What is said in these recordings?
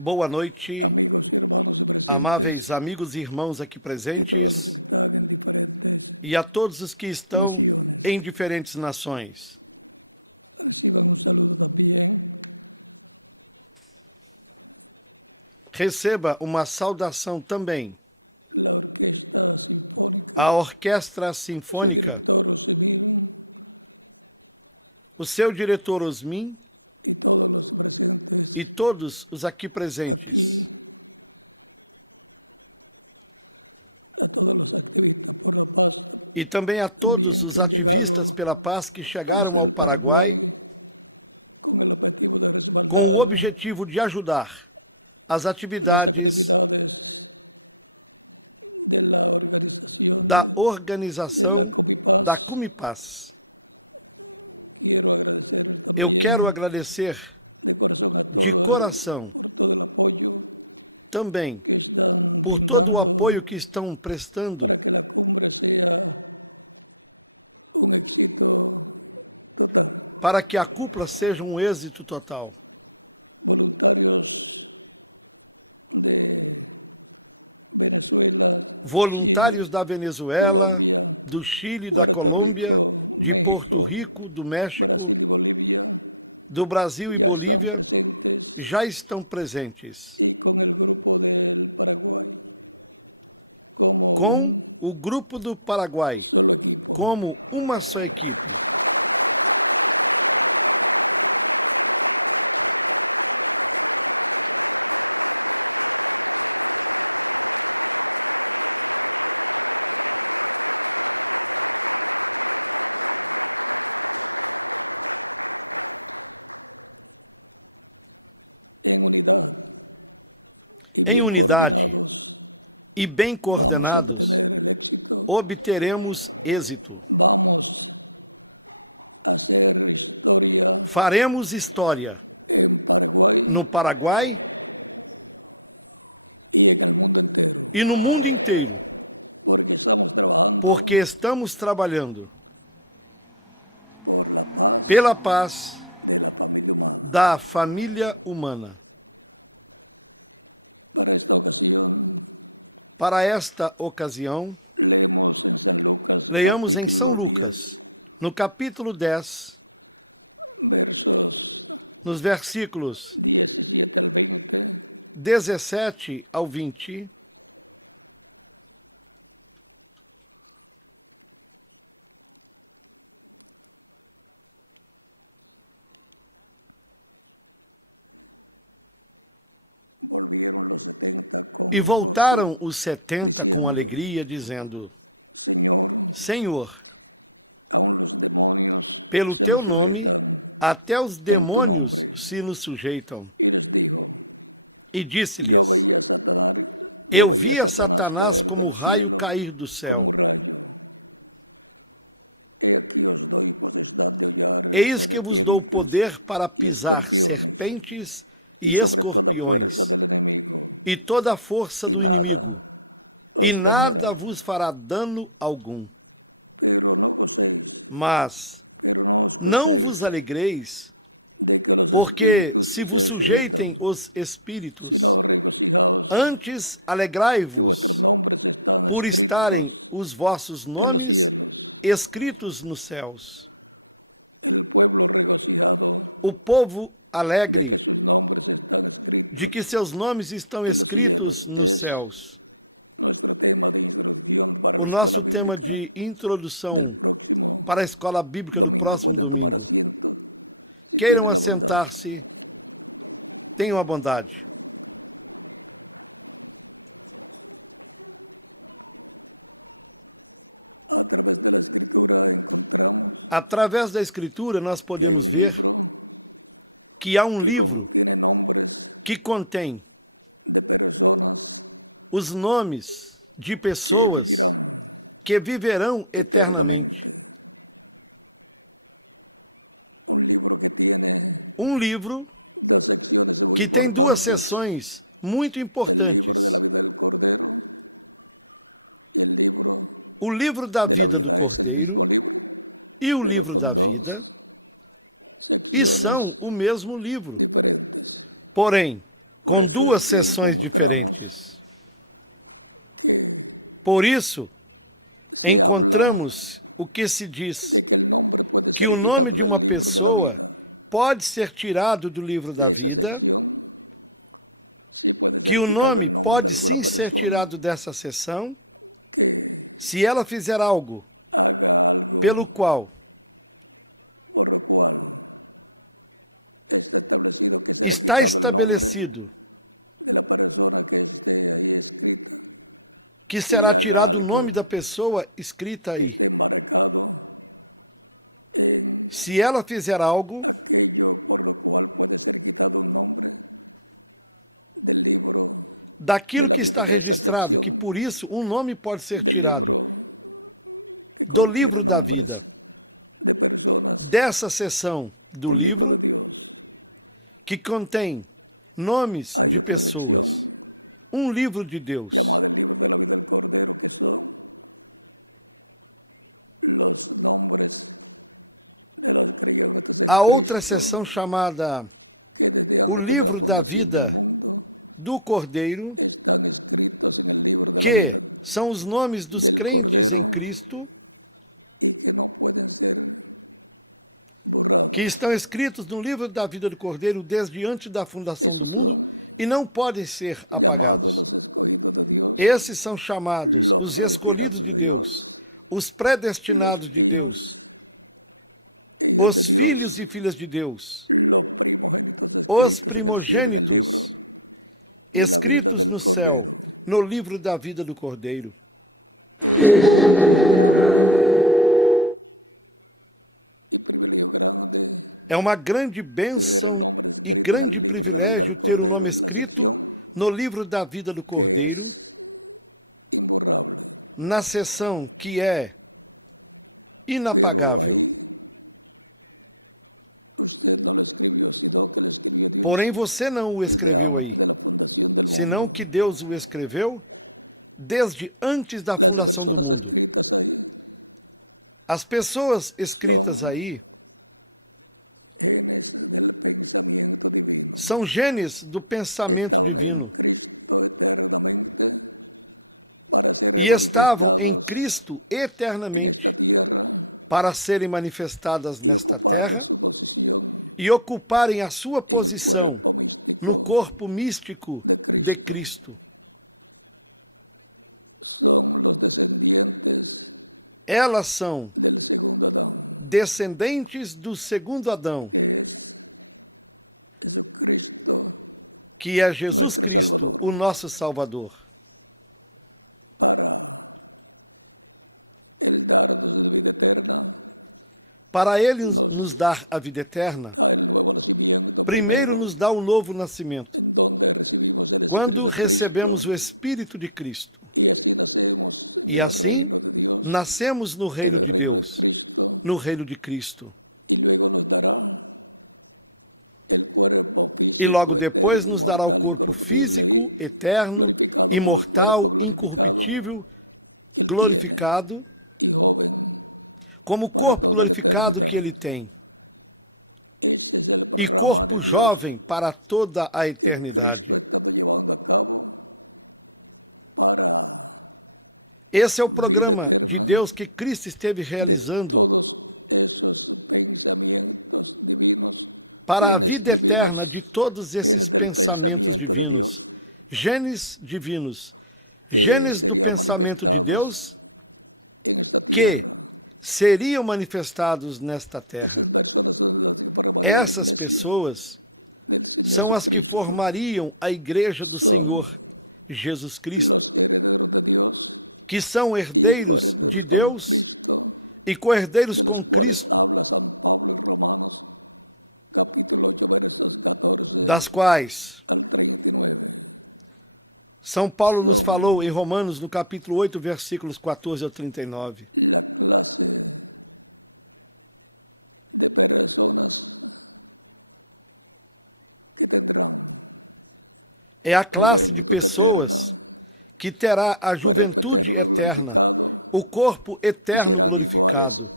Boa noite, amáveis amigos e irmãos aqui presentes, e a todos os que estão em diferentes nações. Receba uma saudação também à Orquestra Sinfônica, o seu diretor Osmin e todos os aqui presentes. E também a todos os ativistas pela paz que chegaram ao Paraguai com o objetivo de ajudar as atividades da organização da Cumipaz. Eu quero agradecer de coração também por todo o apoio que estão prestando para que a cúpula seja um êxito total. Voluntários da Venezuela, do Chile, da Colômbia, de Porto Rico, do México, do Brasil e Bolívia já estão presentes. Com o Grupo do Paraguai como uma só equipe. Em unidade e bem coordenados, obteremos êxito. Faremos história no Paraguai e no mundo inteiro, porque estamos trabalhando pela paz da família humana. Para esta ocasião, leiamos em São Lucas, no capítulo 10, nos versículos 17 ao 20, e voltaram os 70 com alegria, dizendo: Senhor, pelo teu nome, até os demônios se nos sujeitam. E disse-lhes: Eu via Satanás como raio cair do céu. Eis que vos dou poder para pisar serpentes e escorpiões, e toda a força do inimigo, e nada vos fará dano algum. Mas não vos alegreis, porque se vos sujeitem os espíritos, antes alegrai-vos por estarem os vossos nomes escritos nos céus. O povo alegre de que seus nomes estão escritos nos céus. O nosso tema de introdução para a escola bíblica do próximo domingo. Queiram assentar-se, tenham a bondade. Através da Escritura, nós podemos ver que há um livro que contém os nomes de pessoas que viverão eternamente. Um livro que tem duas seções muito importantes. O livro da vida do Cordeiro e o livro da vida, e são o mesmo livro. Porém, com duas seções diferentes. Por isso, encontramos o que se diz que o nome de uma pessoa pode ser tirado do livro da vida, que o nome pode sim ser tirado dessa seção, se ela fizer algo pelo qual está estabelecido que será tirado o nome da pessoa escrita aí. Se ela fizer algo daquilo que está registrado, que por isso um nome pode ser tirado do livro da vida, dessa seção do livro, que contém nomes de pessoas, um livro de Deus. A outra seção chamada o livro da vida do Cordeiro, que são os nomes dos crentes em Cristo, que estão escritos no livro da vida do Cordeiro desde antes da fundação do mundo e não podem ser apagados. Esses são chamados os escolhidos de Deus, os predestinados de Deus, os filhos e filhas de Deus, os primogênitos, escritos no céu, no livro da vida do Cordeiro. É uma grande bênção e grande privilégio ter o nome escrito no livro da vida do Cordeiro, na seção que é inapagável. Porém, você não o escreveu aí, senão que Deus o escreveu desde antes da fundação do mundo. As pessoas escritas aí são genes do pensamento divino e estavam em Cristo eternamente para serem manifestadas nesta terra e ocuparem a sua posição no corpo místico de Cristo. Elas são descendentes do segundo Adão, que é Jesus Cristo, o nosso Salvador. Para Ele nos dar a vida eterna, primeiro nos dá o novo nascimento, quando recebemos o Espírito de Cristo. E assim, nascemos no reino de Deus, no reino de Cristo. E logo depois nos dará o corpo físico, eterno, imortal, incorruptível, glorificado, como o corpo glorificado que ele tem. E corpo jovem para toda a eternidade. Esse é o programa de Deus que Cristo esteve realizando para a vida eterna de todos esses pensamentos divinos, genes divinos, genes do pensamento de Deus, que seriam manifestados nesta terra. Essas pessoas são as que formariam a Igreja do Senhor Jesus Cristo, que são herdeiros de Deus e co-herdeiros com Cristo, das quais São Paulo nos falou em Romanos, no capítulo 8, versículos 14 ao 39. É a classe de pessoas que terá a juventude eterna, o corpo eterno glorificado.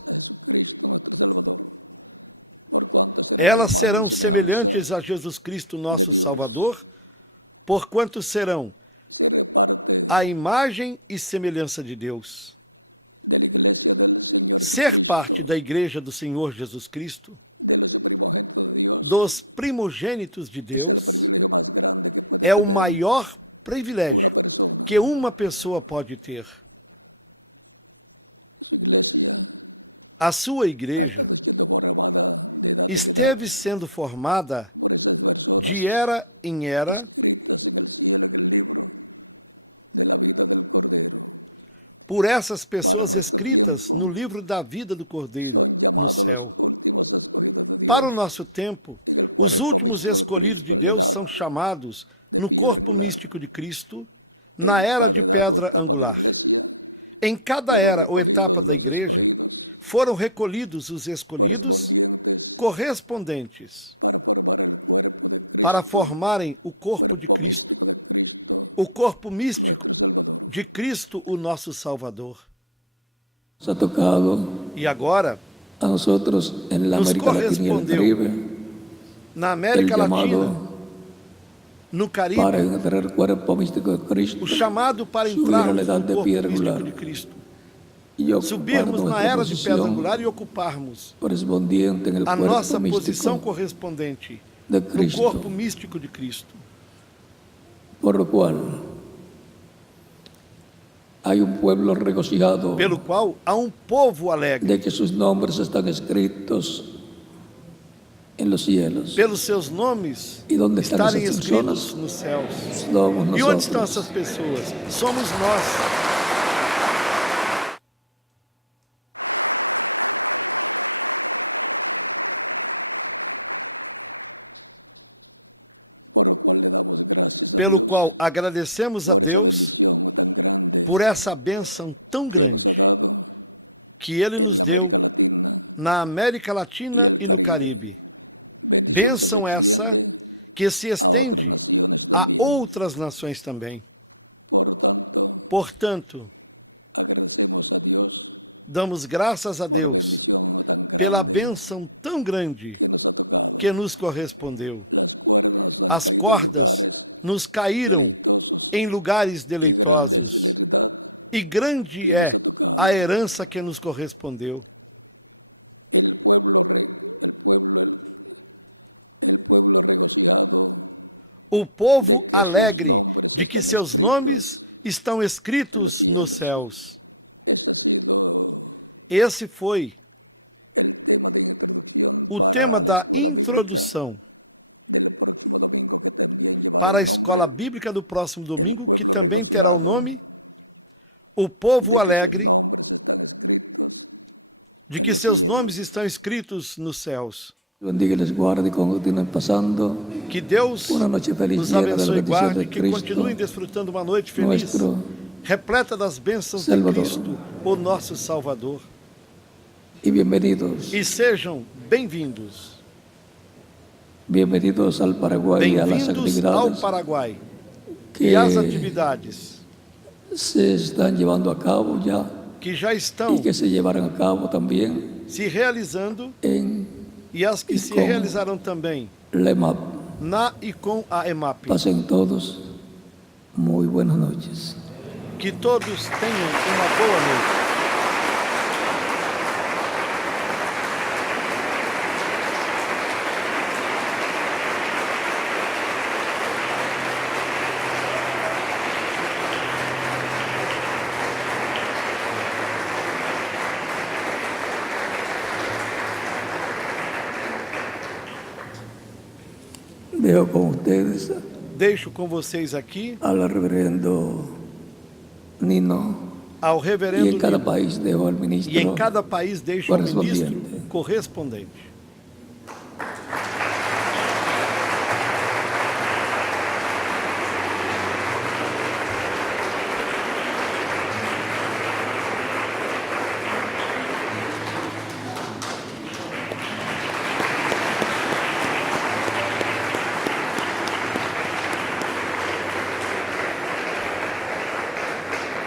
Elas serão semelhantes a Jesus Cristo, nosso Salvador, porquanto serão a imagem e semelhança de Deus. Ser parte da Igreja do Senhor Jesus Cristo, dos primogênitos de Deus, é o maior privilégio que uma pessoa pode ter. A sua igreja esteve sendo formada de era em era por essas pessoas escritas no livro da vida do Cordeiro no céu. Para o nosso tempo, os últimos escolhidos de Deus são chamados no corpo místico de Cristo, na era de pedra angular. Em cada era ou etapa da igreja, foram recolhidos os escolhidos correspondentes para formarem o corpo de Cristo, o corpo místico de Cristo, o nosso Salvador. E agora, nos correspondeu na América Latina, no Caribe, o chamado para entrarmos no corpo místico de Cristo, subirmos na era de pedra angular e ocuparmos a nossa posição correspondente no corpo místico de Cristo. Pelo qual há um povo alegre de que sus nombres están escritos en los cielos. Pelos seus nomes estarem escritos nos céus. E onde estão essas pessoas? Somos nós. Pelo qual agradecemos a Deus por essa bênção tão grande que Ele nos deu na América Latina e no Caribe. Bênção essa que se estende a outras nações também. Portanto, damos graças a Deus pela bênção tão grande que nos correspondeu. As cordas nos caíram em lugares deleitosos, e grande é a herança que nos correspondeu. O povo alegre de que seus nomes estão escritos nos céus. Esse foi o tema da introdução para a escola bíblica do próximo domingo, que também terá o nome O Povo Alegre, de que seus nomes estão escritos nos céus. Que Deus nos abençoe e guarde, que continuem desfrutando uma noite feliz, repleta das bênçãos de Cristo, o nosso Salvador. E sejam bem-vindos. Bem-vindos ao Paraguai e às atividades se estão levando a cabo já, que já estão e que se levarão a cabo também se realizando e as que se realizarão também na e com a EMAP. Passem todos muito boas noites. Que todos tenham uma boa noite. Deixo com vocês aqui ao reverendo Nino, ao reverendo e em cada Nino. país deixo ao ministro E em cada país deixo o ministro correspondente.